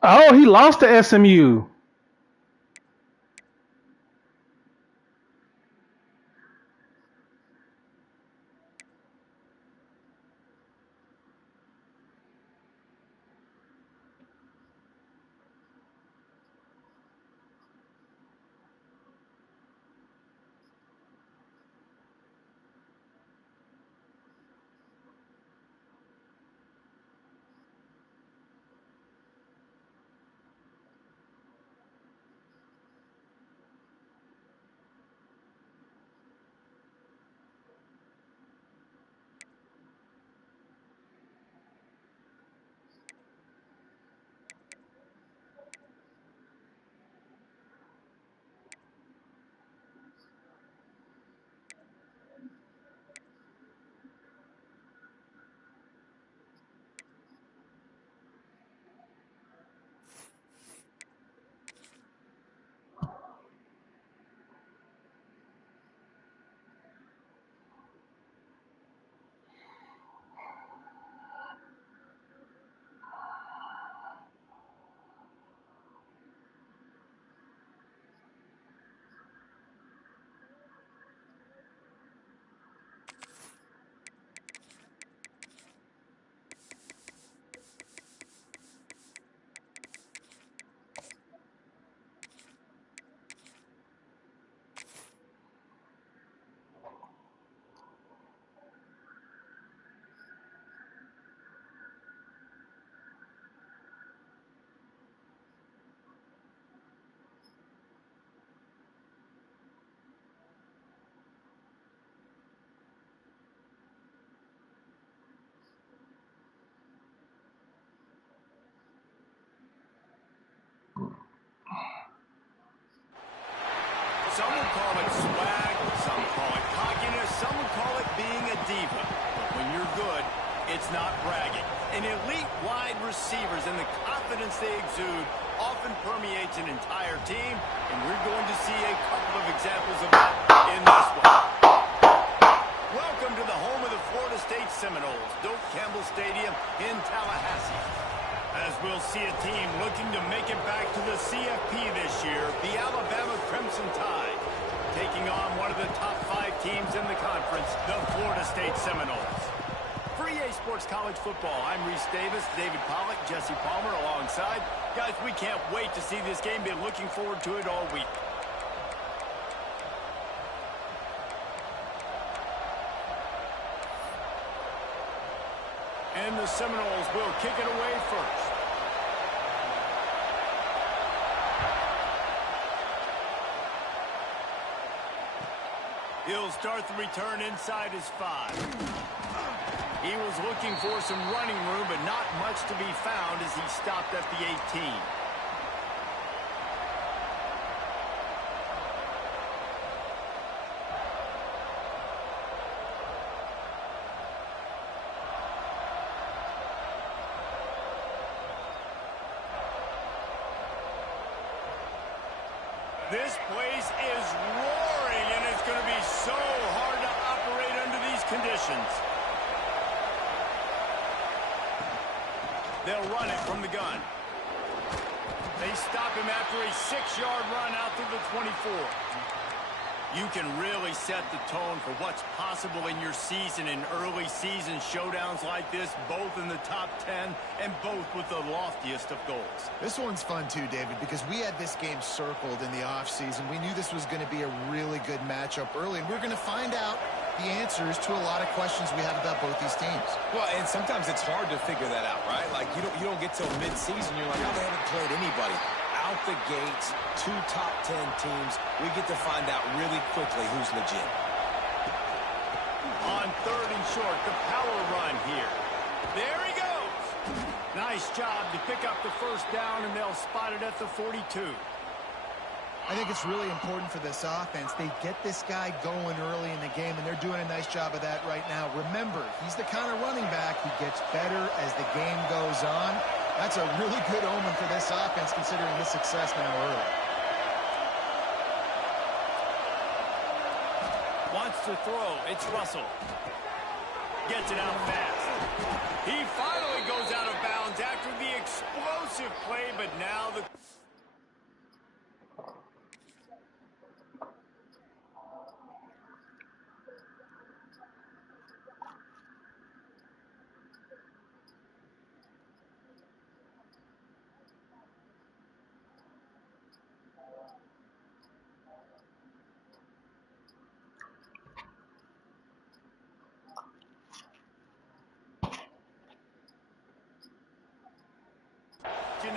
Oh, he lost to SMU. Some would call it swag, some call it cockiness, some would call it being a diva. But when you're good, it's not bragging. An elite wide receivers and the confidence they exude often permeates an entire team, and we're going to see a couple of examples of that in this one. Welcome to the home of the Florida State Seminoles, Doak Campbell Stadium in Tallahassee. As we'll see a team looking to make it back to the CFP this year, the Alabama Crimson Tide, taking on one of the top 5 teams in the conference, the Florida State Seminoles. For EA Sports College Football, I'm Reese Davis, David Pollack, Jesse Palmer alongside. Guys, we can't wait to see this game. Been looking forward to it all week. And the Seminoles will kick it away first. He'll start the return inside his 5. He was looking for some running room, but not much to be found as he stopped at the 18. This place is roaring, and it's going to be so hard to operate under these conditions. They'll run it from the gun. They stop him after a 6-yard run out to the 24. You can really set the tone for what's possible in your season in early season showdowns like this, both in the top 10 and both with the loftiest of goals. This one's fun too, David, because we had this game circled in the offseason. We knew this was going to be a really good matchup early, and we're going to find out the answers to a lot of questions we have about both these teams. Well, and sometimes it's hard to figure that out, right? Like, you don't get till mid-season, you're like, oh, they haven't played anybody. Out the gates, 2 top 10 teams, we get to find out really quickly who's legit. On 3rd and short, the power run here. There he goes. Nice job to pick up the first down, and they'll spot it at the 42. I think it's really important for this offense. They get this guy going early in the game, and they're doing a nice job of that right now. Remember, he's the kind of running back who gets better as the game goes on. That's a really good omen for this offense, considering his success now early. Wants to throw. It's Russell. Gets it out fast. He finally goes out of bounds after the explosive explosive play, but now the...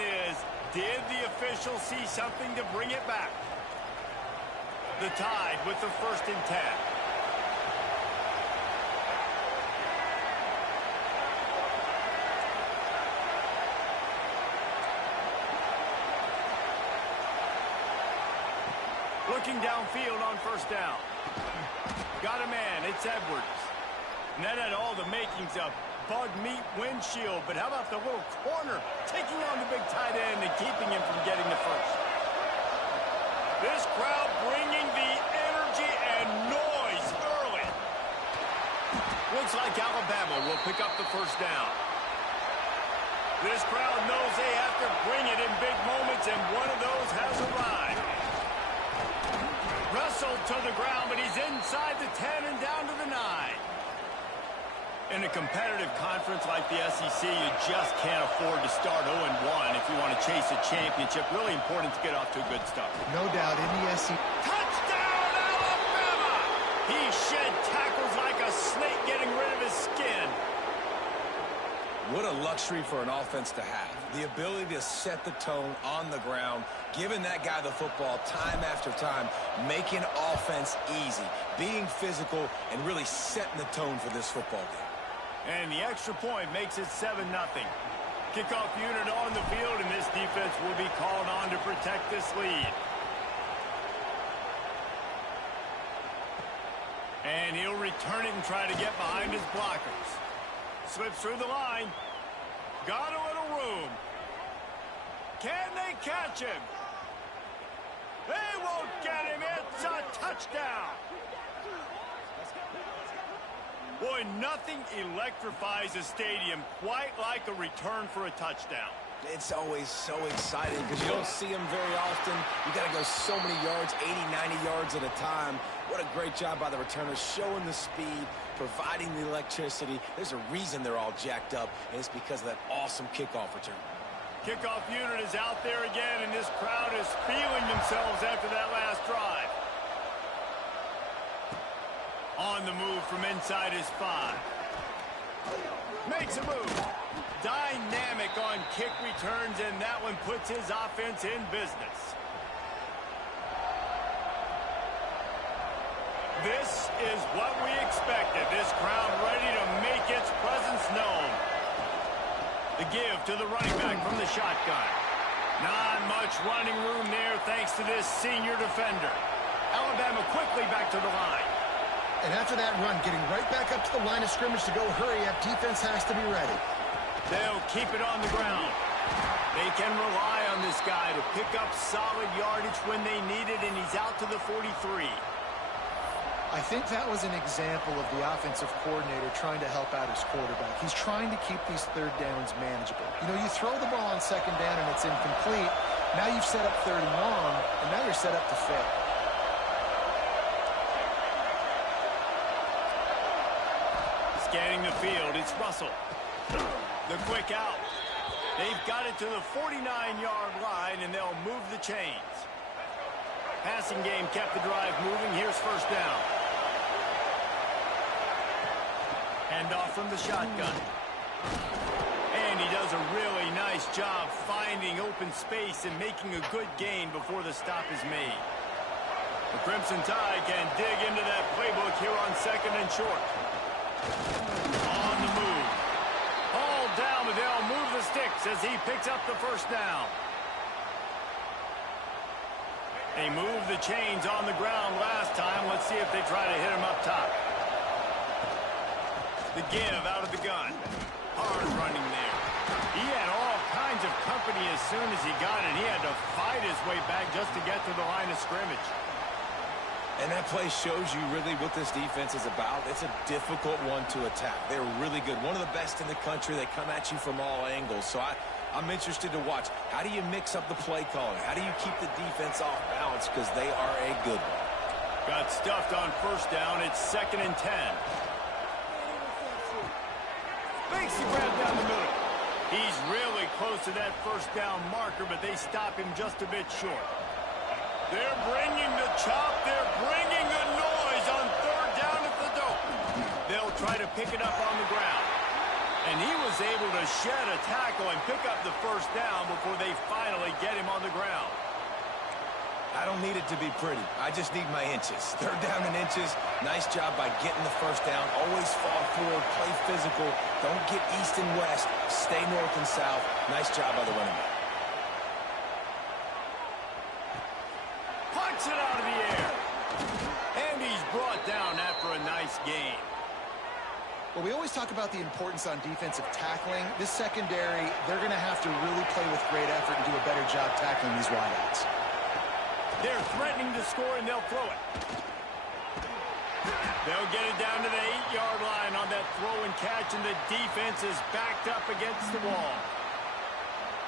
is, did the official see something to bring it back? The Tide with the 1st and 10. Looking downfield on 1st down. Got a man, it's Edwards. And that had all the makings of bug meat windshield, but how about the little corner taking on the big tight end and keeping him from getting the first? This crowd bringing the energy and noise early. Looks like Alabama will pick up the 1st down. This crowd knows they have to bring it in big moments, and one of those has arrived. Wrestled to the ground, but he's inside the 10 and down to the 9. In a competitive conference like the SEC, you just can't afford to start 0-1 if you want to chase a championship. Really important to get off to a good start. No doubt in the SEC. Touchdown, Alabama! He shed tackles like a snake getting rid of his skin. What a luxury for an offense to have. The ability to set the tone on the ground, giving that guy the football time after time, making offense easy, being physical, and really setting the tone for this football game. And the extra point makes it 7-0. Kickoff unit on the field, and this defense will be called on to protect this lead. And he'll return it and try to get behind his blockers. Slips through the line. Got a little room. Can they catch him? They won't get him. It's a touchdown. Boy, nothing electrifies a stadium quite like a return for a touchdown. It's always so exciting because you don't see them very often. You got to go so many yards, 80, 90 yards at a time. What a great job by the returners, showing the speed, providing the electricity. There's a reason they're all jacked up, and it's because of that awesome kickoff return. Kickoff unit is out there again, and this crowd is feeling themselves after that last drive. On the move from inside his 5. Makes a move. Dynamic on kick returns, and that one puts his offense in business. This is what we expected. This crowd ready to make its presence known. The give to the running back from the shotgun. Not much running room there thanks to this senior defender. Alabama quickly back to the line. And after that run, getting right back up to the line of scrimmage to go hurry up, defense has to be ready. They'll keep it on the ground. They can rely on this guy to pick up solid yardage when they need it, and he's out to the 43. I think that was an example of the offensive coordinator trying to help out his quarterback. He's trying to keep these 3rd downs manageable. You know, you throw the ball on 2nd down and it's incomplete. Now you've set up 3rd and long, and now you're set up to fail. Scanning the field, it's Russell. The quick out. They've got it to the 49-yard line, and they'll move the chains. Passing game kept the drive moving. Here's 1st down. Handoff from the shotgun. And he does a really nice job finding open space and making a good gain before the stop is made. The Crimson Tide can dig into that playbook here on 2nd and short. On the move. All down, but they'll move the sticks as he picks up the 1st down. They moved the chains on the ground last time. Let's see if they try to hit him up top. The give out of the gun. Hard running there. He had all kinds of company as soon as he got it. He had to fight his way back just to get to the line of scrimmage. And that play shows you really what this defense is about. It's a difficult one to attack. They're really good. One of the best in the country. They come at you from all angles. So I'm interested to watch. How do you mix up the play calling? How do you keep the defense off balance? Because they are a good one. Got stuffed on first down. It's 2nd and 10. Makes the grab down the middle. He's really close to that first down marker, but they stop him just a bit short. They're bringing the chop. They're bringing the noise on 3rd down at the dope. They'll try to pick it up on the ground. And he was able to shed a tackle and pick up the first down before they finally get him on the ground. I don't need it to be pretty. I just need my inches. 3rd down in inches. Nice job by getting the first down. Always fall forward, play physical. Don't get east and west. Stay north and south. Nice job by the running back. Punts it out of the air. And he's brought down after a nice gain. Well, we always talk about the importance on defensive tackling. This secondary, they're going to have to really play with great effort and do a better job tackling these wideouts. They're threatening to score, and they'll throw it. They'll get it down to the 8-yard line on that throw and catch, and the defense is backed up against the wall.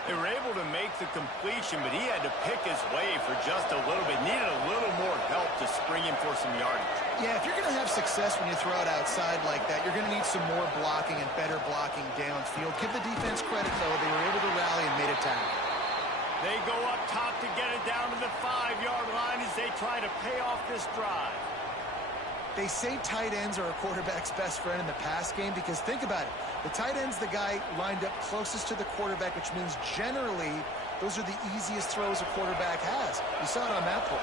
They were able to make the completion, but he had to pick his way for just a little bit. Needed a little more help to spring him for some yardage. Yeah, if you're going to have success when you throw it outside like that, you're going to need some more blocking and better blocking downfield. Give the defense credit, though. They were able to rally and made a tackle. They go up top to get it down to the 5-yard line as they try to pay off this drive. They say tight ends are a quarterback's best friend in the pass game because think about it. The tight end's the guy lined up closest to the quarterback, which means generally those are the easiest throws a quarterback has. You saw it on that play.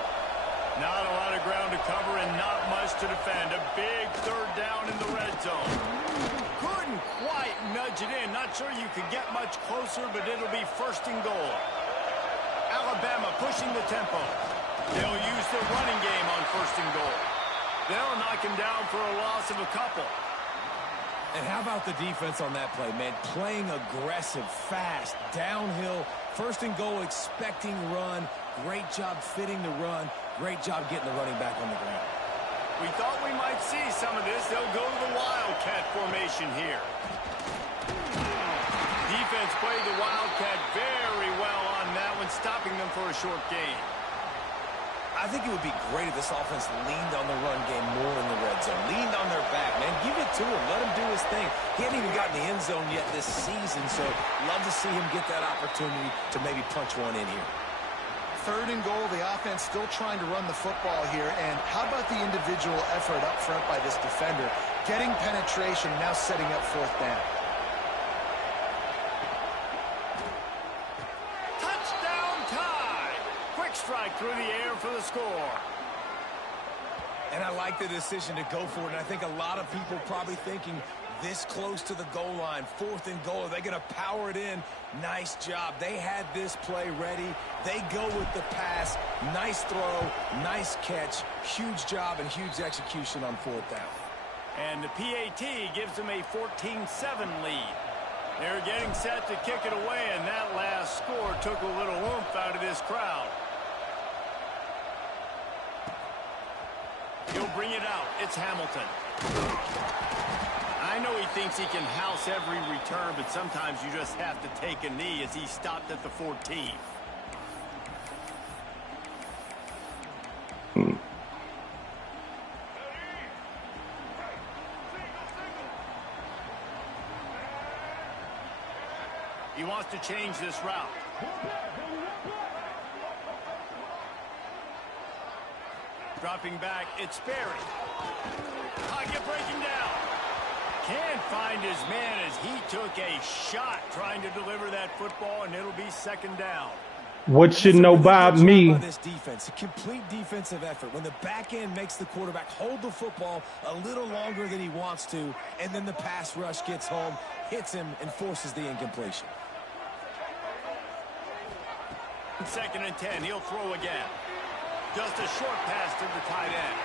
Not a lot of ground to cover and not much to defend. A big 3rd down in the red zone. Couldn't quite nudge it in. Not sure you could get much closer, but it'll be 1st and goal. Alabama pushing the tempo. They'll use the running game on 1st and goal. They'll knock him down for a loss of a couple. And how about the defense on that play, man? Playing aggressive, fast, downhill, 1st and goal, expecting run. Great job fitting the run. Great job getting the running back on the ground. We thought we might see some of this. They'll go to the Wildcat formation here. Defense played the Wildcat very well on that one, stopping them for a short gain. I think it would be great if this offense leaned on the run game more in the red zone. Leaned on their back, man. Give it to him. Let him do his thing. He hasn't even gotten the end zone yet this season, so love to see him get that opportunity to maybe punch one in here. 3rd and goal, the offense still trying to run the football here. And how about the individual effort up front by this defender? Getting penetration, now setting up 4th down. Strike through the air for the score. And I like the decision to go for it. And I think a lot of people probably thinking this close to the goal line, 4th and goal. Are they going to power it in? Nice job. They had this play ready. They go with the pass. Nice throw, nice catch. Huge job and huge execution on 4th down. And the PAT gives them a 14-7 lead. They're getting set to kick it away, and that last score took a little oomph out of this crowd. He'll bring it out. It's Hamilton. I know he thinks he can house every return, but sometimes you just have to take a knee as he stopped at the 14. He wants to change this route. Dropping back, it's Sperry. Pocket breaking down. Can't find his man as he took a shot trying to deliver that football, and it'll be 2nd down. What you know about me? This defense, a complete defensive effort. When the back end makes the quarterback hold the football a little longer than he wants to, and then the pass rush gets home, hits him, and forces the incompletion. 2nd and 10, he'll throw again. Just a short pass to the tight end.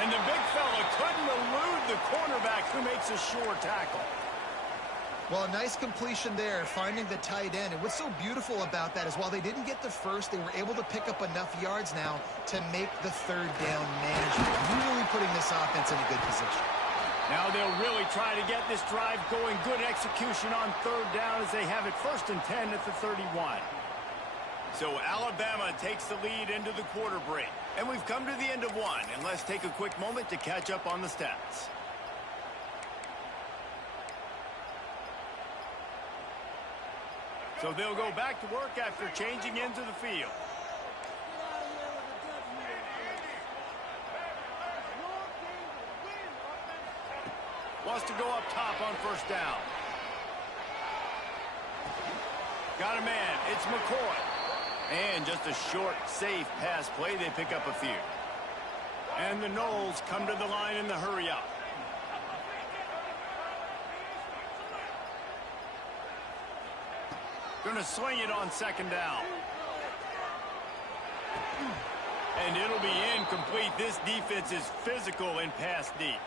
And the big fella couldn't elude the cornerback who makes a sure tackle. Well, a nice completion there, finding the tight end. And what's so beautiful about that is while they didn't get the first, they were able to pick up enough yards now to make the 3rd down manageable. Really putting this offense in a good position. Now they'll really try to get this drive going. Good execution on third down as they have it 1st and 10 at the 31. So Alabama takes the lead into the quarter break. And we've come to the end of one. And let's take a quick moment to catch up on the stats. So they'll go back to work after changing into the field. Wants to go up top on 1st down. Got a man. It's McCoy. And just a short, safe pass play. They pick up a few. And the Noles come to the line in the hurry up. Going to sling it on 2nd down. And it'll be incomplete. This defense is physical and pass deep.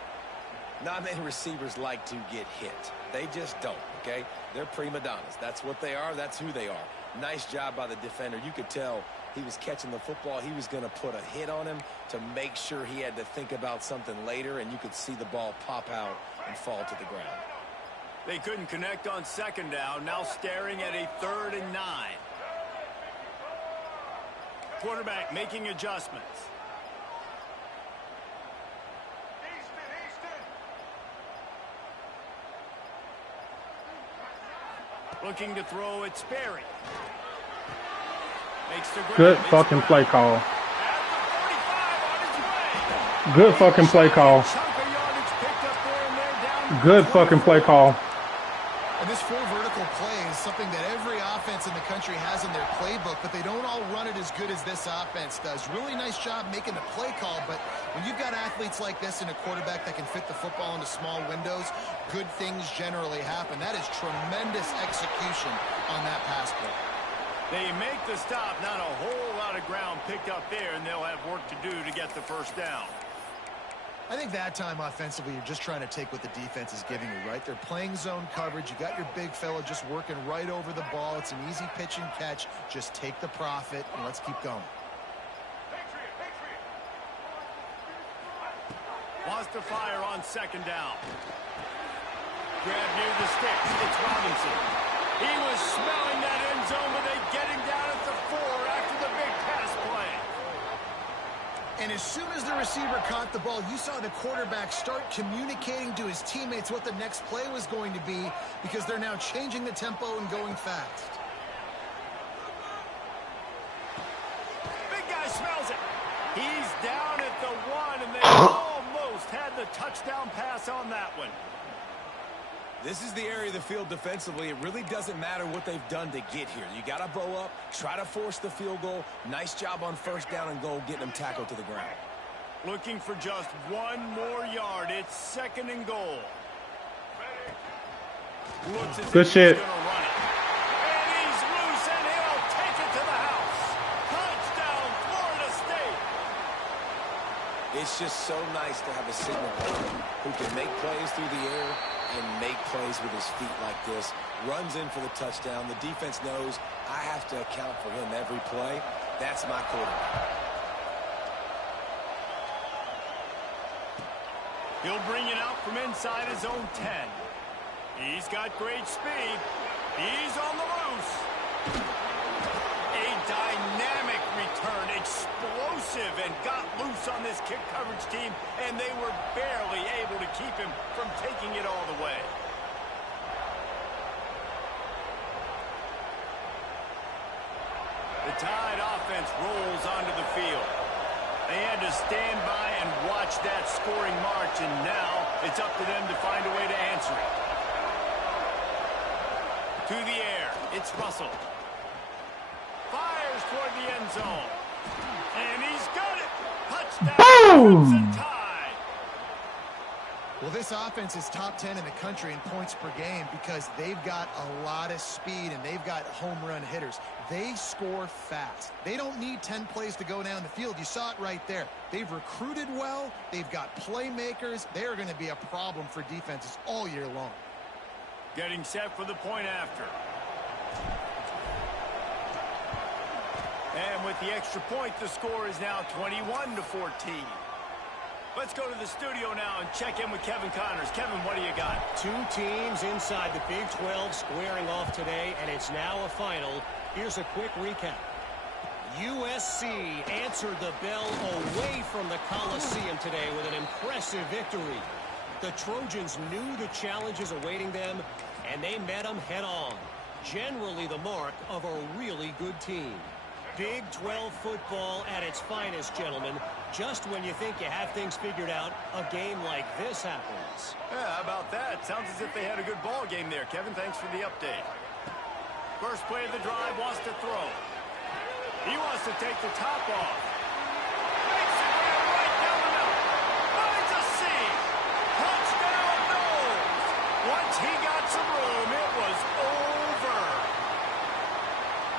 Not many receivers like to get hit. They just don't, okay? They're prima donnas. That's what they are. That's who they are. Nice job by the defender. You could tell he was catching the football. He was going to put a hit on him to make sure he had to think about something later, and you could see the ball pop out and fall to the ground. They couldn't connect on 2nd down. Now staring at a 3rd and 9. Quarterback making adjustments. Looking to throw it, Sperry. Makes the Good fucking play call. Good fucking play call. Good fucking play call. And this full vertical play is something that every offense in the country has in their playbook, but they don't all run it as good as this offense does. Really nice job making the play call, but when you've got athletes like this and a quarterback that can fit the football into small windows, good things generally happen. That is tremendous execution on that pass play. They make the stop. Not a whole lot of ground picked up there, and they'll have work to do to get the 1st down. I think that time offensively, you're just trying to take what the defense is giving you, right? They're playing zone coverage. You got your big fella just working right over the ball. It's an easy pitch and catch. Just take the profit, and let's keep going. Wants to fire on 2nd down. Grab near the sticks. It's Robinson. He was smelling that end zone, but they get him down at the 4 after the big pass play. And as soon as the receiver caught the ball, you saw the quarterback start communicating to his teammates what the next play was going to be, because they're now changing the tempo and going fast. Big guy smells it. He's down at the 1, and they almost had the touchdown pass on that one. This is the area of the field defensively. It really doesn't matter what they've done to get here. You got to bow up, try to force the field goal. Nice job on 1st down and goal, getting them tackled to the ground. Looking for just 1 more yard. It's 2nd and goal. Good shit. And he's loose, and he'll take it to the house. Touchdown, Florida State. It's just so nice to have a signal player who can make plays through the air and make plays with his feet like this. Runs in for the touchdown. The defense knows I have to account for him every play. That's my quarterback. He'll bring it out from inside his own 10. He's got great speed. He's on the loose. A dynamic return, explosive, and got loose on this kick coverage team, and they were barely able to keep him from taking it all the way. The Tide offense rolls onto the field. They had to stand by and watch that scoring march, and now it's up to them to find a way to answer it. To the air, it's Russell. Fires toward the end zone. And he's got it. Touchdown. Boom! Tide. Well, this offense is top 10 in the country in points per game because they've got a lot of speed and they've got home run hitters. They score fast. They don't need 10 plays to go down the field. You saw it right there. They've recruited well. They've got playmakers. They're going to be a problem for defenses all year long. Getting set for the point after. And with the extra point, the score is now 21-14. Let's go to the studio now and check in with Kevin Connors. Kevin, what do you got? Two teams inside the Big 12 squaring off today, and it's now a final. Here's a quick recap. USC answered the bell away from the Coliseum today with an impressive victory. The Trojans knew the challenges awaiting them, and they met them head-on. Generally the mark of a really good team. Big 12 football at its finest, gentlemen. Just when you think you have things figured out, a game like this happens. Yeah, how about that? Sounds as if they had a good ball game there. Kevin, thanks for the update. First play of the drive, wants to throw. He wants to take the top off. Makes it right down the middle. Finds a seam. Touchdown, Knowles. Once he got some room, it was over.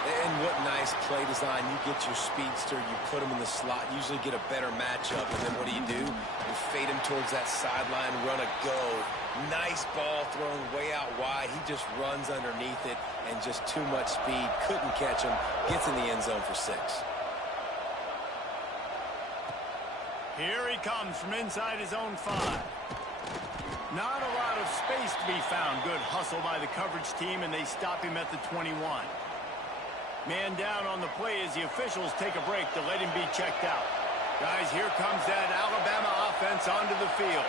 And what nice play design. You get your speedster, you put him in the slot, usually get a better matchup. And then what do? You fade him towards that sideline, run a go. Nice ball thrown way out wide. He just runs underneath it and just too much speed. Couldn't catch him. Gets in the end zone for 6. Here he comes from inside his own 5. Not a lot of space to be found. Good hustle by the coverage team, and they stop him at the 21. Man down on the play as the officials take a break to let him be checked out. Guys, here comes that Alabama offense onto the field.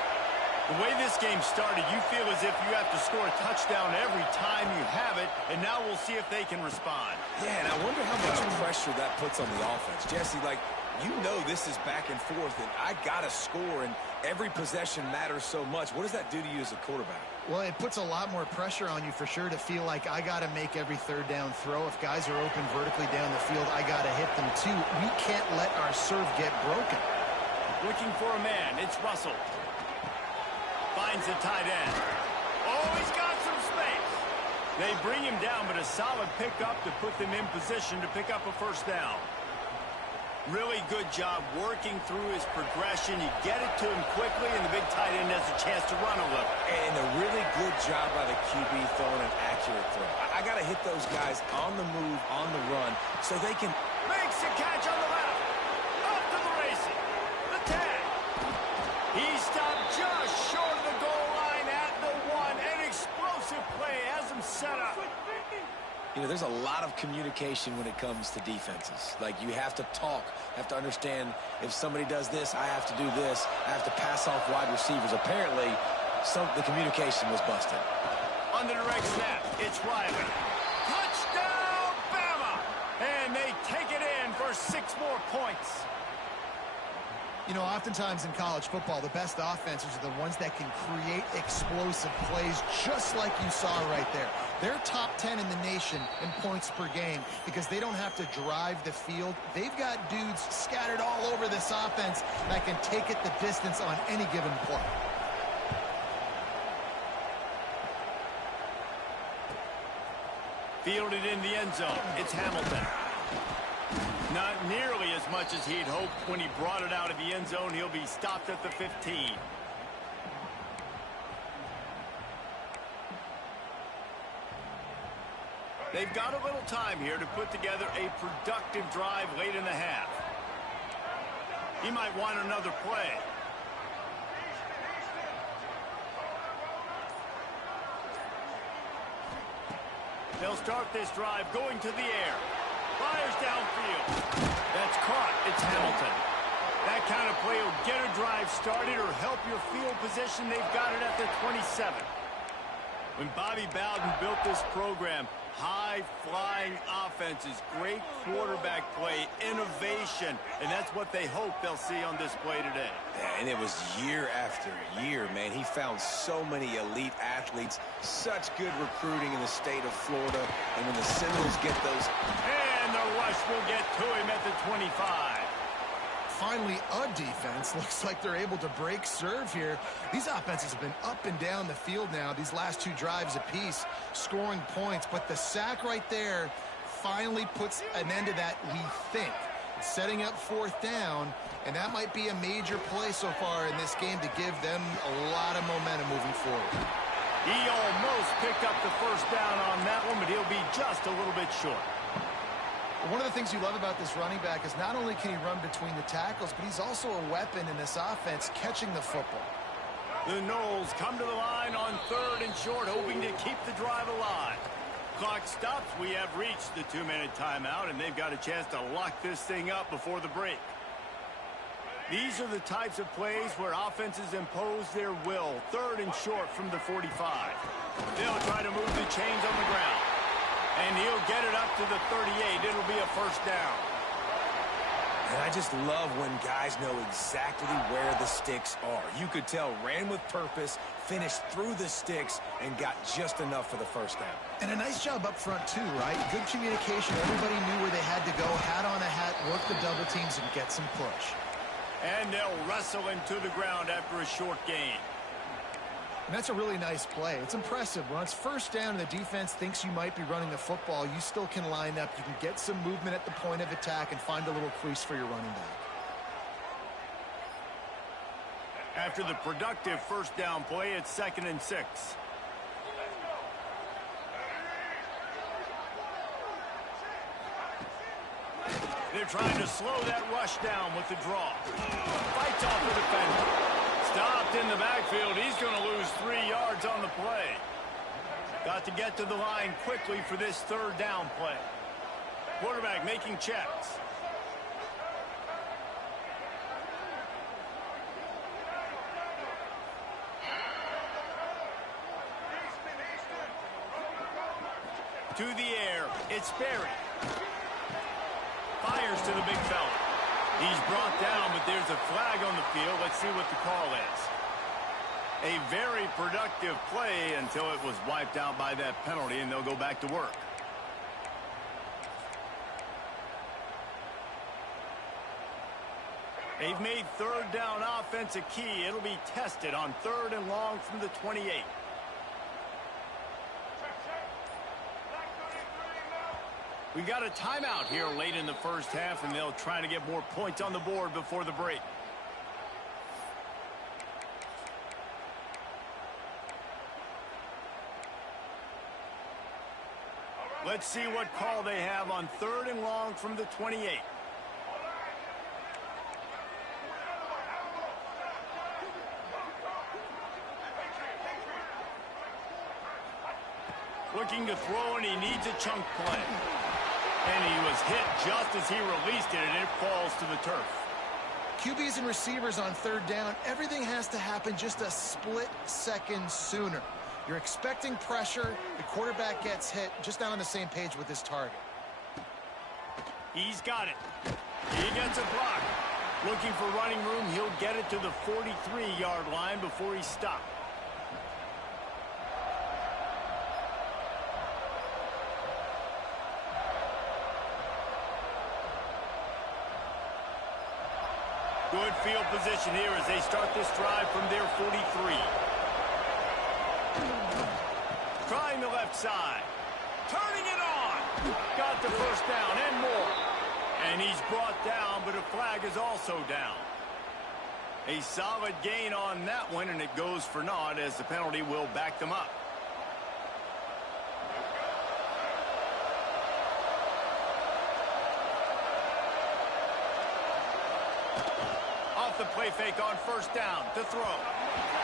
The way this game started, you feel as if you have to score a touchdown every time you have it, and now we'll see if they can respond. Yeah, and I wonder how much pressure that puts on the offense. Jesse, you know this is back and forth, and I got to score, and every possession matters so much. What does that do to you as a quarterback? Well, it puts a lot more pressure on you for sure to feel like I got to make every third down throw. If guys are open vertically down the field, I got to hit them too. We can't let our serve get broken. Looking for a man. It's Russell. Finds the tight end. Oh, he's got some space. They bring him down, but a solid pickup to put them in position to pick up a first down. Really good job working through his progression. You get it to him quickly, and the big tight end has a chance to run a little. And a really good job by the QB throwing an accurate throw. I got to hit those guys on the move, on the run, so they can... Makes a catch on the left. Up to the races. The tag. He stopped just short of the goal line at the 1. An explosive play has him set up. You know, there's a lot of communication when it comes to defenses. You have to talk, have to understand if somebody does this, I have to do this. I have to pass off wide receivers. Apparently, the communication was busted. On the direct snap, it's Riley. Touchdown, Bama! And they take it in for 6 more points. You know, oftentimes in college football, the best offenses are the ones that can create explosive plays just like you saw right there. They're top 10 in the nation in points per game because they don't have to drive the field. They've got dudes scattered all over this offense that can take it the distance on any given play. Fielded in the end zone. It's Hamilton. Not nearly as much as he'd hoped when he brought it out of the end zone. He'll be stopped at the 15. They've got a little time here to put together a productive drive late in the half. He might want another play. They'll start this drive going to the air. Fires downfield. That's caught. It's Hamilton. That kind of play will get a drive started or help your field position. They've got it at the 27. When Bobby Bowden built this program, high-flying offenses, great quarterback play, innovation, and that's what they hope they'll see on display today. Yeah, and it was year after year, man. He found so many elite athletes, such good recruiting in the state of Florida, and when the Seminoles get those... And the rush will get to him at the 25. Finally, a defense. Looks like they're able to break serve here. These offenses have been up and down the field now, these last 2 drives apiece, scoring points. But the sack right there finally puts an end to that, we think. Setting up 4th down, and that might be a major play so far in this game to give them a lot of momentum moving forward. He almost picked up the first down on that one, but he'll be just a little bit short. One of the things you love about this running back is not only can he run between the tackles, but he's also a weapon in this offense catching the football. The Knowles come to the line on 3rd and short, hoping to keep the drive alive. Clock stops. We have reached the 2-minute timeout, and they've got a chance to lock this thing up before the break. These are the types of plays where offenses impose their will. 3rd and short from the 45. They'll try to move the chains on the ground. And he'll get it up to the 38. It'll be a first down. And I just love when guys know exactly where the sticks are. You could tell ran with purpose, finished through the sticks, and got just enough for the first down. And a nice job up front, too, right? Good communication. Everybody knew where they had to go. Hat on a hat, work the double teams, and get some push. And they'll wrestle him to the ground after a short gain. And that's a really nice play. It's impressive. When it's first down and the defense thinks you might be running the football, you still can line up. You can get some movement at the point of attack and find a little crease for your running back. After the productive first down play, it's 2nd and 6. They're trying to slow that rush down with the draw. Fights off the defender. Stopped in the backfield. He's going to lose 3 yards on the play. Got to get to the line quickly for this 3rd down play. Quarterback making checks. To the air. It's Berry. Fires to the big fella. He's brought down, but there's a flag on the field. Let's see what the call is. A very productive play until it was wiped out by that penalty, and they'll go back to work. They've made 3rd down offense a key. It'll be tested on 3rd and long from the 28. We got a timeout here late in the first half, and they'll try to get more points on the board before the break. Let's see what call they have on 3rd and long from the 28. Looking to throw, and he needs a chunk play. And he was hit just as he released it, and it falls to the turf. QBs and receivers on 3rd down, everything has to happen just a split second sooner. You're expecting pressure, the quarterback gets hit, just not on the same page with his target. He's got it. He gets a block. Looking for running room, he'll get it to the 43-yard line before he's stopped. Good field position here as they start this drive from their 43. Trying the left side. Turning it on. Got the first down and more. And he's brought down, but a flag is also down. A solid gain on that one, and it goes for naught as the penalty will back them up. The play fake on first down to throw.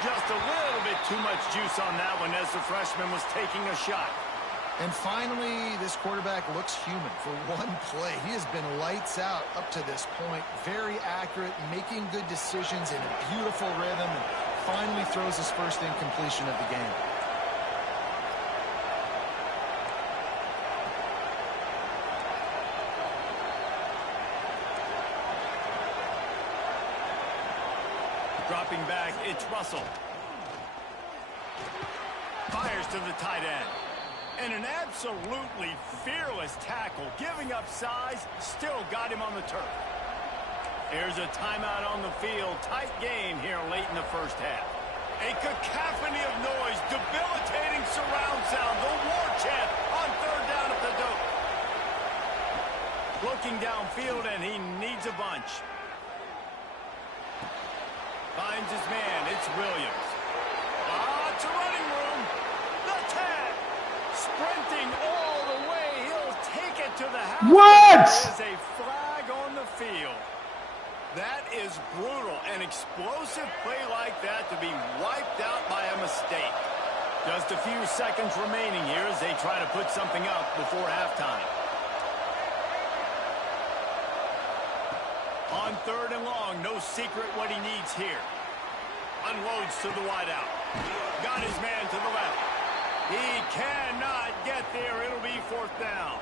Just a little bit too much juice on that one as the freshman was taking a shot. And finally, this quarterback looks human for one play. He has been lights out up to this point. Very accurate, making good decisions in a beautiful rhythm, and finally throws his first incompletion of the game. Dropping back, it's Russell. Fires to the tight end. And an absolutely fearless tackle, giving up size, still got him on the turf. Here's a timeout on the field. Tight game here late in the first half. A cacophony of noise, debilitating surround sound, the war chant on 3rd down at the dope. Looking downfield, and he needs a bunch. Finds his man. It's Williams. It's a running room. The tag. Sprinting all the way. He'll take it to the house. What? There is a flag on the field. That is brutal. An explosive play like that to be wiped out by a mistake. Just a few seconds remaining here as they try to put something up before halftime. On 3rd and long, no secret what he needs here. Unloads to the wideout. Got his man to the left. He cannot get there. It'll be 4th down.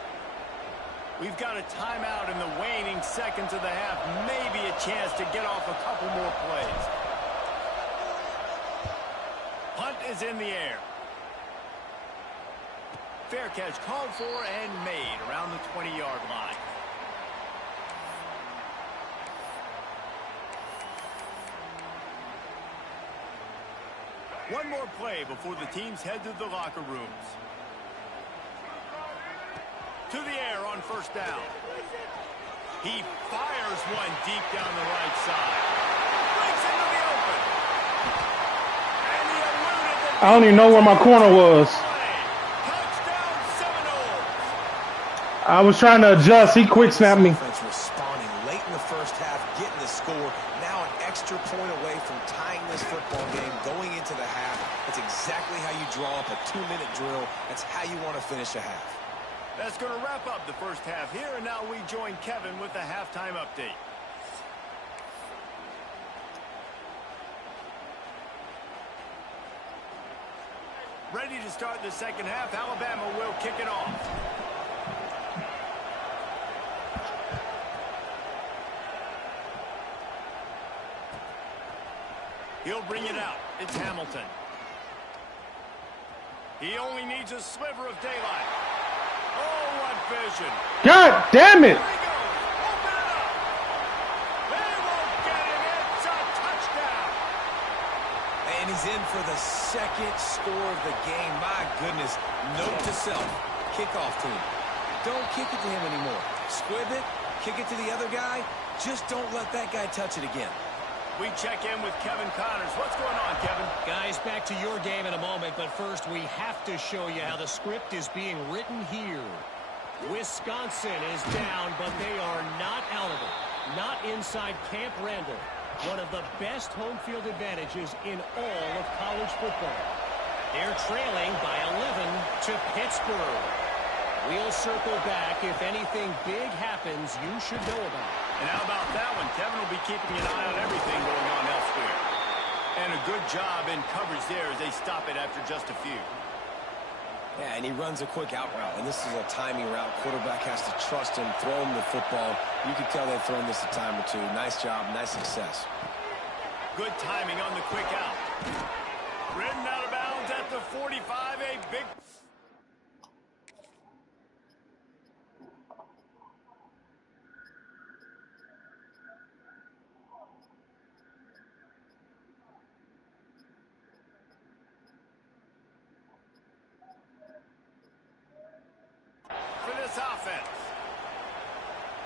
We've got a timeout in the waning seconds of the half. Maybe a chance to get off a couple more plays. Punt is in the air. Fair catch called for and made around the 20-yard line. One more play before the teams head to the locker rooms. To the air on 1st down. He fires one deep down the right side. Breaks into the open. And he eluded the... I don't even know where my corner was. Touchdown Seminoles. I was trying to adjust. He quick snapped me. Defense responding late in the first half, getting the score. Now an extra point away from tying this football game going into the half. That's exactly how you draw up a 2-minute drill. That's how you want to finish a half. That's going to wrap up the first half here, and now we join Kevin with the halftime update. Ready to start the second half. Alabama will kick it off. He'll bring it out. It's Hamilton. He only needs a sliver of daylight. Oh, what vision. God damn it. There he goes. Open it up. They won't get him. It's a touchdown. And he's in for the 2nd score of the game. My goodness. Note to self. Kickoff team. Don't kick it to him anymore. Squib it. Kick it to the other guy. Just don't let that guy touch it again. We check in with Kevin Connors. What's going on, Kevin? Guys, back to your game in a moment, but first we have to show you how the script is being written here. Wisconsin is down, but they are not out of it. Not inside Camp Randall. One of the best home field advantages in all of college football. They're trailing by 11 to Pittsburgh. We'll circle back. If anything big happens, you should know about it. And how about that one? Kevin will be keeping an eye on everything going on elsewhere. And a good job in coverage there as they stop it after just a few. Yeah, and he runs a quick out route, and this is a timing route. Quarterback has to trust him, throw him the football. You can tell they've thrown this a time or two. Nice job, nice success. Good timing on the quick out. Ridden out of bounds at the 45, a big... offense.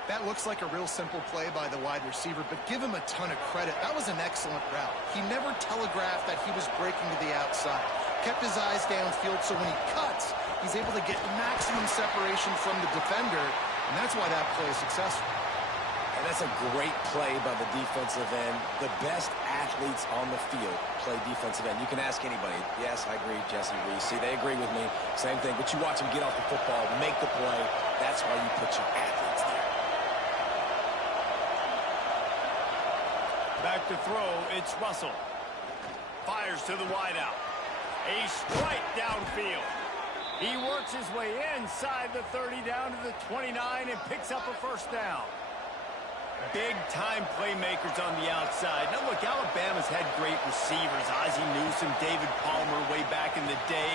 That looks like a real simple play by the wide receiver, but give him a ton of credit. That was an excellent route. He never telegraphed that he was breaking to the outside. Kept his eyes downfield, so when he cuts, he's able to get maximum separation from the defender, and that's why that play is successful. And that's a great play by the defensive end. The best athletes on the field play defensive end. You can ask anybody. Yes, I agree, Jesse Reese. See, they agree with me. Same thing. But you watch him get off the football, make the play. That's why you put your athletes there. Back to throw, it's Russell. Fires to the wideout. A strike downfield. He works his way inside the 30 down to the 29 and picks up a 1st down. Big-time playmakers on the outside. Now, look, Alabama's had great receivers. Ozzie Newsome, David Palmer way back in the day.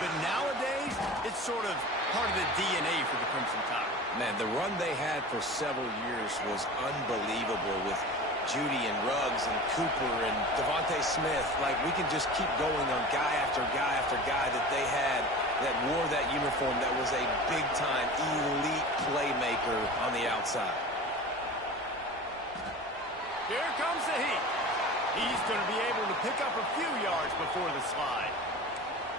But nowadays, it's sort of part of the DNA for the Crimson Tide. Man, the run they had for several years was unbelievable with Judy and Ruggs and Cooper and Devontae Smith. Like, we can just keep going on guy after guy after guy that they had that wore that uniform that was a big-time elite playmaker on the outside. Here comes the heat. He's going to be able to pick up a few yards before the slide.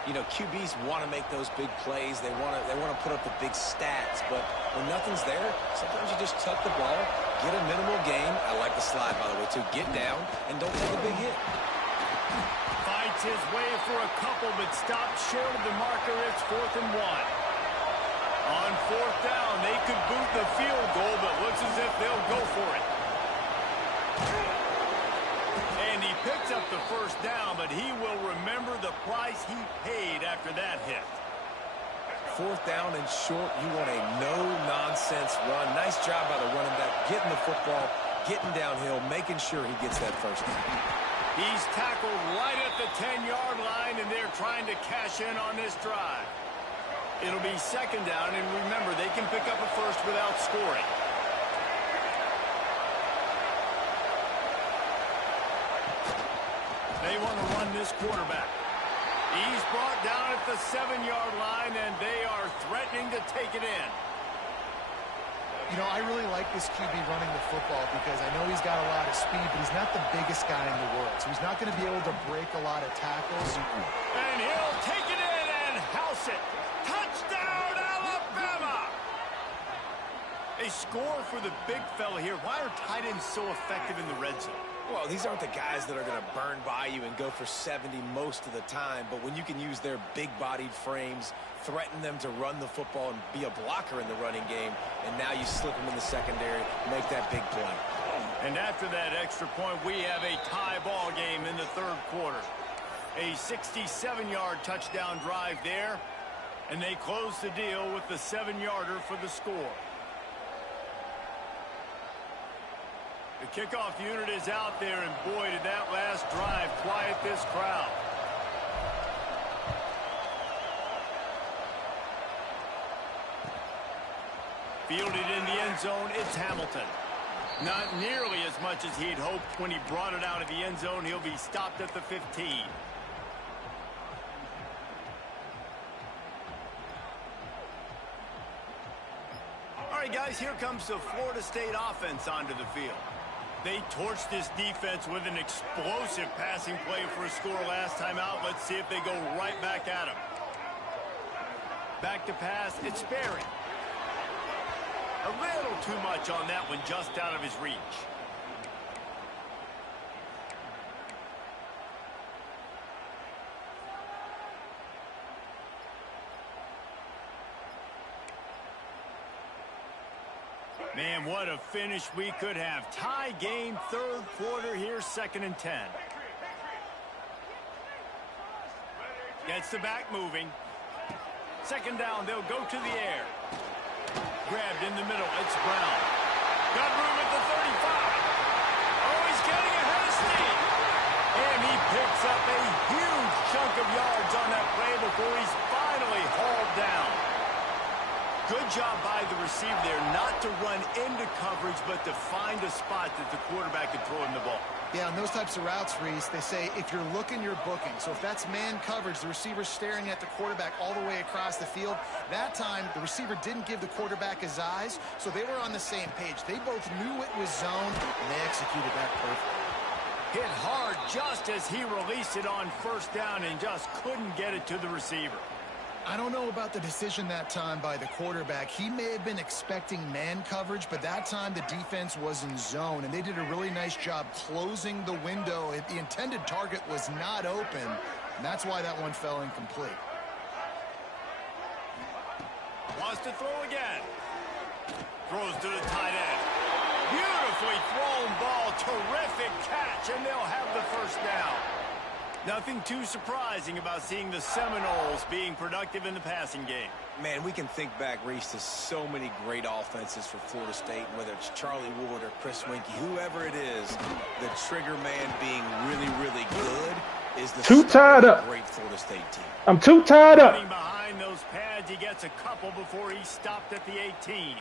You know, QBs want to make those big plays. They want to put up the big stats. But when nothing's there, sometimes you just tuck the ball, get a minimal gain. I like the slide, by the way, too. Get down and don't take a big hit. Fights his way for a couple, but stops short of the marker. It's 4th and 1. On 4th down, they could boot the field goal, but looks as if they'll go for it. And he picks up the 1st down, but he will remember the price he paid after that hit. 4th down and short, you want a no-nonsense run. Nice job by the running back, getting the football, getting downhill, making sure he gets that 1st down. He's tackled right at the 10-yard line, and they're trying to cash in on this drive. It'll be 2nd down, and remember, they can pick up a 1st without scoring. They want to run this quarterback. He's brought down at the 7-yard line, and they are threatening to take it in. You know, I really like this QB running the football because I know he's got a lot of speed, but he's not the biggest guy in the world. So he's not going to be able to break a lot of tackles. And he'll take it in and house it. Touchdown, Alabama! A score for the big fella here. Why are tight ends so effective in the red zone? Well, these aren't the guys that are going to burn by you and go for 70 most of the time, but when you can use their big-bodied frames, threaten them to run the football and be a blocker in the running game, and now you slip them in the secondary, make that big play. And after that extra point, we have a tie ball game in the 3rd quarter. A 67-yard touchdown drive there, and they close the deal with the 7-yarder for the score. The kickoff unit is out there, and boy, did that last drive quiet this crowd. Fielded in the end zone, it's Hamilton. Not nearly as much as he'd hoped when he brought it out of the end zone. He'll be stopped at the 15. All right, guys, here comes the Florida State offense onto the field. They torched this defense with an explosive passing play for a score last time out. Let's see if they go right back at him. Back to pass, it's Sperry. A little too much on that one, just out of his reach. Man, what a finish we could have. Tie game, 3rd quarter here, 2nd and 10. Gets the back moving. 2nd down, they'll go to the air. Grabbed in the middle, it's Brown. Got room at the 35. Oh, he's getting ahead of steam. And he picks up a huge chunk of yards on that play before he's finally hauled down. Good job by the receiver there, not to run into coverage, but to find a spot that the quarterback could throw him the ball. Yeah, on those types of routes, Reese, they say if you're looking, you're booking. So if that's man coverage, the receiver's staring at the quarterback all the way across the field. That time, the receiver didn't give the quarterback his eyes, so they were on the same page. They both knew it was zone, and they executed that perfectly. Hit hard just as he released it on 1st down and just couldn't get it to the receiver. I don't know about the decision that time by the quarterback. He may have been expecting man coverage, but that time the defense was in zone, and they did a really nice job closing the window. The intended target was not open, and that's why that one fell incomplete. Wants to throw again. Throws to the tight end. Beautifully thrown ball. Terrific catch, and they'll have the 1st down. Nothing too surprising about seeing the Seminoles being productive in the passing game. Man, we can think back, Reese, to so many great offenses for Florida State, whether it's Charlie Ward or Chris Winkie, whoever it is, the trigger man being really, really good is the too tied up. Great Florida State team. I'm too tied up. Behind those pads, he gets a couple before he stopped at the 18.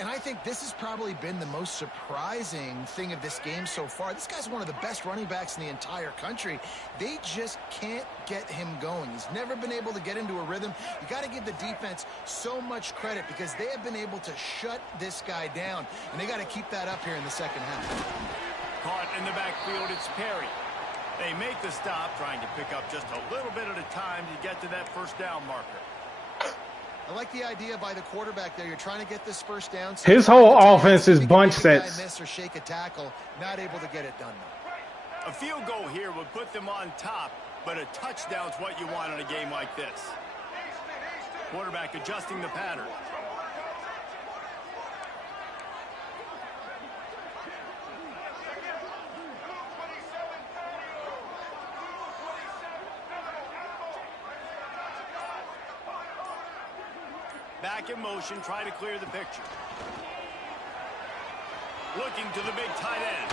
And I think this has probably been the most surprising thing of this game so far. This guy's one of the best running backs in the entire country. They just can't get him going. He's never been able to get into a rhythm. You got to give the defense so much credit because they have been able to shut this guy down, and they got to keep that up here in the 2nd half. Caught in the backfield, it's Perry. They make the stop, trying to pick up just a little bit at a time to get to that first down marker. I like the idea by the quarterback there. You're trying to get this first down. So his whole offense is bunch sets. Miss or shake a tackle, not able to get it done. A field goal here would put them on top, but a touchdown's what you want in a game like this. Quarterback adjusting the pattern. Back in motion, try to clear the picture. Looking to the big tight end.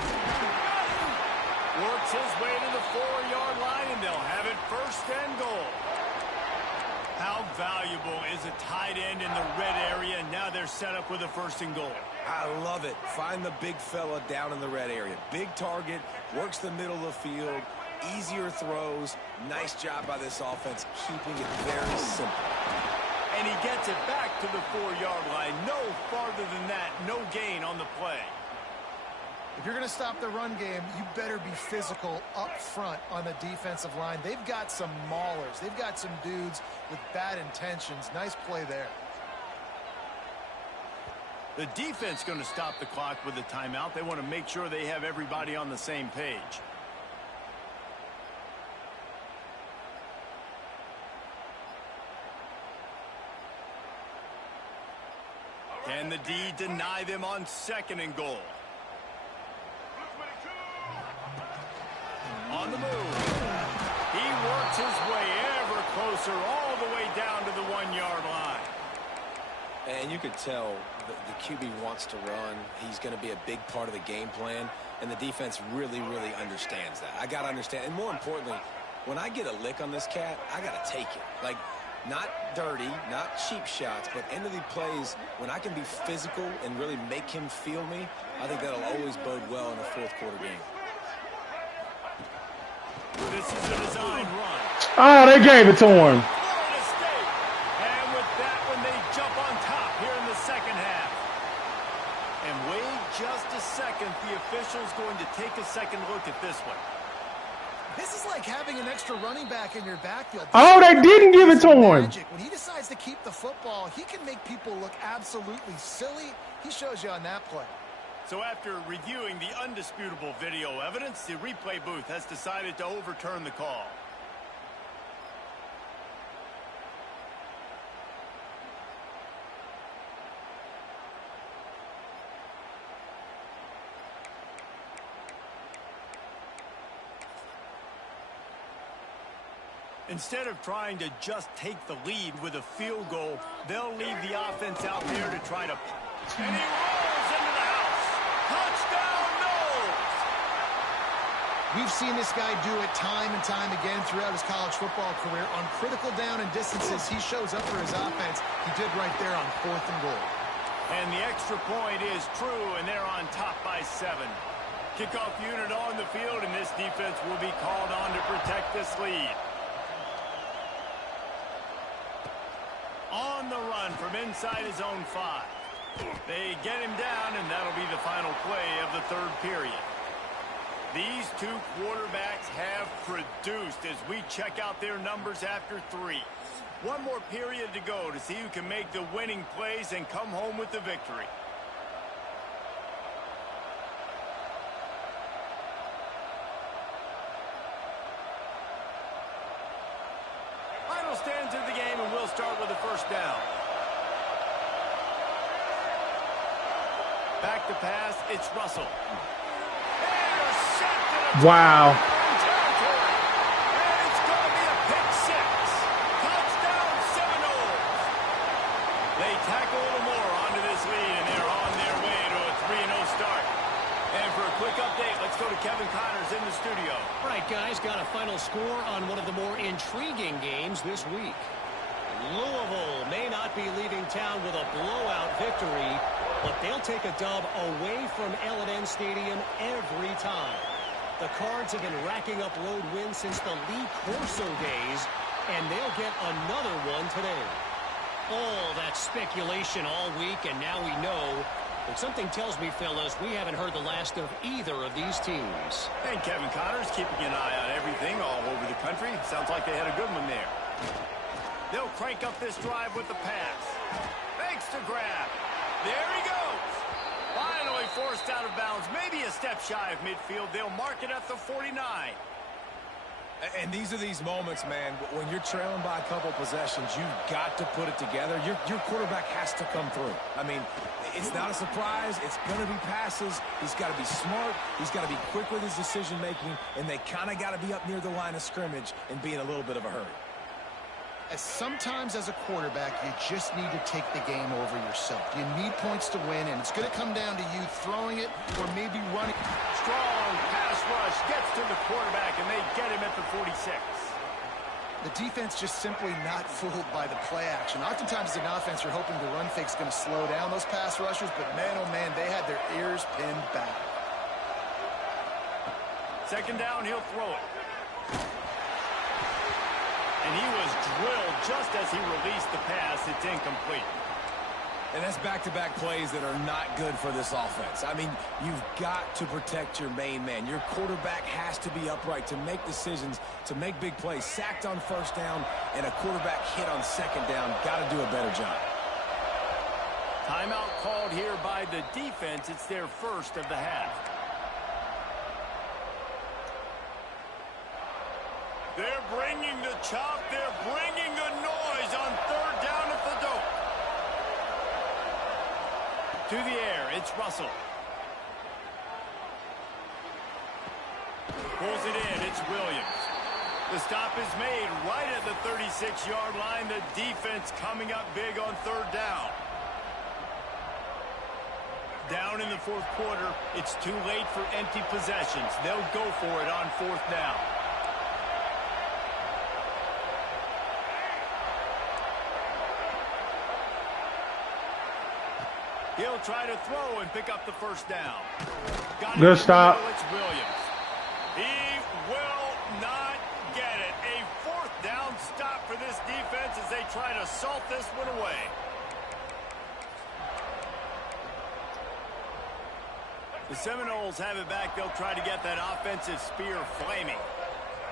Works his way to the 4-yard line, and they'll have it first and goal. How valuable is a tight end in the red area? Now they're set up with a first and goal. I love it. Find the big fella down in the red area. Big target, works the middle of the field, easier throws. Nice job by this offense, keeping it very simple. And he gets it back to the 4-yard line. No farther than that. No gain on the play. If you're going to stop the run game, you better be physical up front on the defensive line. They've got some maulers. They've got some dudes with bad intentions. Nice play there. The defense going to stop the clock with a timeout. They want to make sure they have everybody on the same page. Can the D deny them on second and goal? On the move. He works his way ever closer all the way down to the 1-yard line. And you could tell the QB wants to run. He's going to be a big part of the game plan, and the defense really, really understands that. I got to understand, and more importantly, when I get a lick on this cat, I got to take it. Like, not dirty, not cheap shots, but end of the plays, when I can be physical and really make him feel me, I think that'll always bode well in a fourth-quarter game. This is a design run. Oh, they gave it to him. And with that one, they jump on top here in the second half. And wait just a second. The official's going to take a second look at this one. This is like having an extra running back in your backfield. Oh, they didn't give it to him. When he decides to keep the football, he can make people look absolutely silly. He shows you on that play. So after reviewing the undisputable video evidence, the replay booth has decided to overturn the call. Instead of trying to just take the lead with a field goal, they'll leave the offense out there to try to... And he rolls into the house. Touchdown, Knowles! We've seen this guy do it time and time again throughout his college football career. On critical down and distances, he shows up for his offense. He did right there on 4th and goal. And the extra point is true, and they're on top by 7. Kickoff unit on the field, and this defense will be called on to protect this lead. On the run from inside his own 5. They get him down, and that'll be the final play of the third period. These two quarterbacks have produced as we check out their numbers after 3. One more period to go to see who can make the winning plays and come home with the victory. Final stands of the game, and we'll start with the first down. Back to pass, it's Russell. Wow. And it's going to be a pick 6. Touchdown, Seminoles. They tack a little more onto this lead, and they're on their way to a 3-0 start. And for a quick update, let's go to Kevin Connors in the studio. All right, guys, got a final score on one of the more intriguing games this week. Louisville may not be leaving town with a blowout victory, but they'll take a dub away from L&N Stadium every time. The Cards have been racking up road wins since the Lee Corso days, and they'll get another one today. All that speculation all week, and now we know But something tells me, fellas, we haven't heard the last of either of these teams. And Kevin Connor's keeping an eye on everything all over the country. Sounds like they had a good one there. They'll crank up this drive with the pass. Fakes to grab. There he goes. Finally forced out of bounds. Maybe a step shy of midfield. They'll mark it at the 49. And these are these moments, man, when you're trailing by a couple possessions, you've got to put it together. Your quarterback has to come through. I mean, it's not a surprise. It's going to be passes. He's got to be smart. He's got to be quick with his decision-making, and they kind of got to be up near the line of scrimmage and be in a little bit of a hurry. Sometimes as a quarterback, you just need to take the game over yourself. You need points to win, and it's going to come down to you throwing it or maybe running. Strong pass rush gets to the quarterback, and they get him at the 46. The defense just simply not fooled by the play action. Oftentimes as an offense, you're hoping the run fake's going to slow down those pass rushers, but man, oh man, they had their ears pinned back. Second down, he'll throw it. And he was drilled just as he released the pass. It's incomplete. And that's back-to-back plays that are not good for this offense. I mean, you've got to protect your main man. Your quarterback has to be upright to make decisions, to make big plays. Sacked on first down and a quarterback hit on second down. Got to do a better job. Timeout called here by the defense. It's their first of the half. They're bringing the chop. They're bringing the noise on third down at the dope. To the air, it's Russell. Pulls it in, it's Williams. The stop is made right at the 36-yard line. The defense coming up big on third down. Down in the fourth quarter, it's too late for empty possessions. They'll go for it on fourth down. He'll try to throw and pick up the first down. Good stop. It's Williams. He will not get it. A fourth down stop for this defense as they try to salt this one away. The Seminoles have it back. They'll try to get that offensive spear flaming.